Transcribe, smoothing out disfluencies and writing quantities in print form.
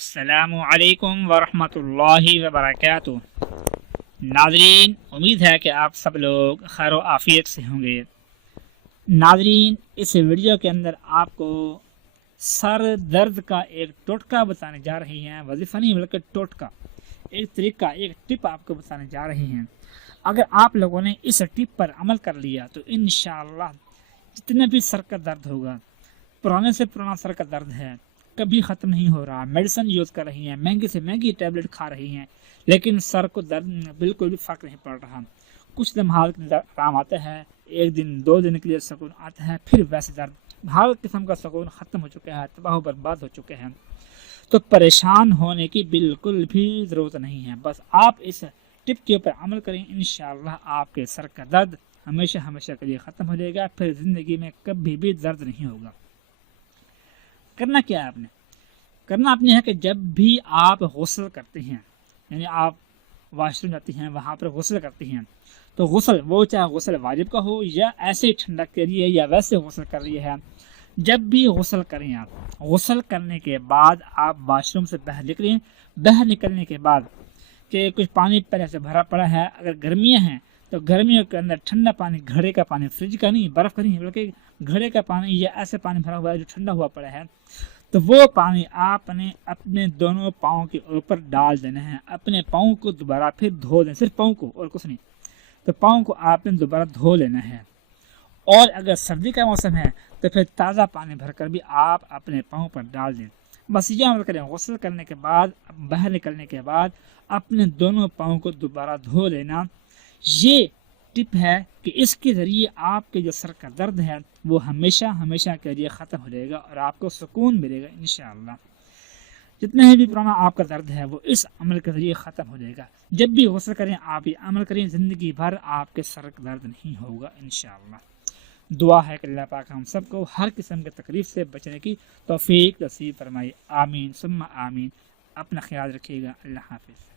السلام علیکم ورحمۃ اللہ وبرکاتہ۔ ناظرین، امید ہے کہ آپ سب لوگ خیر و عافیت سے ہوں گے۔ ناظرین، اس ویڈیو کے اندر آپ کو سر درد کا ایک ٹوٹکا بتانے جا رہی ہیں، وظیفہ نہیں بلکہ ٹوٹکا، ایک طریقہ، ایک ٹپ آپ کو بتانے جا رہی ہیں۔ اگر آپ لوگوں نے اس ٹپ پر عمل کر لیا تو انشاءاللہ جتنا بھی سر کا درد ہوگا، پرانے سے پرانا سر کا درد ہے، کبھی ختم نہیں ہو رہا، میڈیسن یوز کر رہی ہیں، مہنگی سے مہنگی ٹیبلٹ کھا رہی ہیں، لیکن سر کو درد بالکل بھی فرق نہیں پڑ رہا۔ کچھ لمحات کے اندر آرام آتا ہے، ایک دن دو دن کے لیے سکون آتا ہے، پھر ویسے درد ہر قسم کا سکون ختم ہو چکا ہے، تباہ و برباد ہو چکے ہیں۔ تو پریشان ہونے کی بالکل بھی ضرورت نہیں ہے، بس آپ اس ٹپ کے اوپر عمل کریں، انشاءاللہ آپ کے سر کا درد ہمیشہ ہمیشہ کے لیے ختم ہو جائے گا، پھر زندگی میں کبھی بھی درد نہیں ہوگا۔ کرنا کیا ہے آپ نے؟ کرنا آپ نے ہے کہ جب بھی آپ غسل کرتے ہیں، یعنی آپ واش روم جاتی ہیں، وہاں پر غسل کرتی ہیں، تو غسل وہ چاہے غسل واجب کا ہو یا ایسے ٹھنڈک کے لیے یا ویسے غسل کر رہی ہے، جب بھی غسل کریں آپ، غسل کرنے کے بعد آپ واش روم سے باہر نکلیں۔ باہر نکلنے کے بعد کہ کچھ پانی پہلے سے بھرا پڑا ہے، اگر گرمیاں ہیں تو گرمیوں کے اندر ٹھنڈا پانی، گھڑے کا پانی، فریج کا نہیں، برف کا نہیں، بلکہ گھڑے کا پانی یا ایسے پانی بھرا ہوا ہے جو ٹھنڈا ہوا پڑا ہے، تو وہ پانی آپ نے اپنے دونوں پاؤں کے اوپر ڈال دینا ہے۔ اپنے پاؤں کو دوبارہ پھر دھو دیں، صرف پاؤں کو اور کچھ نہیں، تو پاؤں کو آپ نے دوبارہ دھو لینا ہے۔ اور اگر سردی کا موسم ہے تو پھر تازہ پانی بھر کر بھی آپ اپنے پاؤں پر ڈال دیں۔ بس یہ عمل کریں، غسل کرنے کے بعد، باہر نکلنے کے بعد اپنے دونوں پاؤں کو دوبارہ دھو لینا۔ یہ ٹپ ہے کہ اس کے ذریعے آپ کے جو سر کا درد ہے وہ ہمیشہ ہمیشہ کے لیے ختم ہو جائے گا اور آپ کو سکون ملے گا انشاءاللہ۔ جتنا بھی پرانا آپ کا درد ہے وہ اس عمل کے ذریعے ختم ہو جائے گا۔ جب بھی غسل کریں آپ یہ عمل کریں، زندگی بھر آپ کے سر کا درد نہیں ہوگا انشاءاللہ۔ دعا ہے کہ اللہ پاک ہم سب کو ہر قسم کے تکلیف سے بچنے کی توفیق نصیب فرمائے، آمین ثم آمین۔ اپنا خیال رکھیے گا، اللہ حافظ۔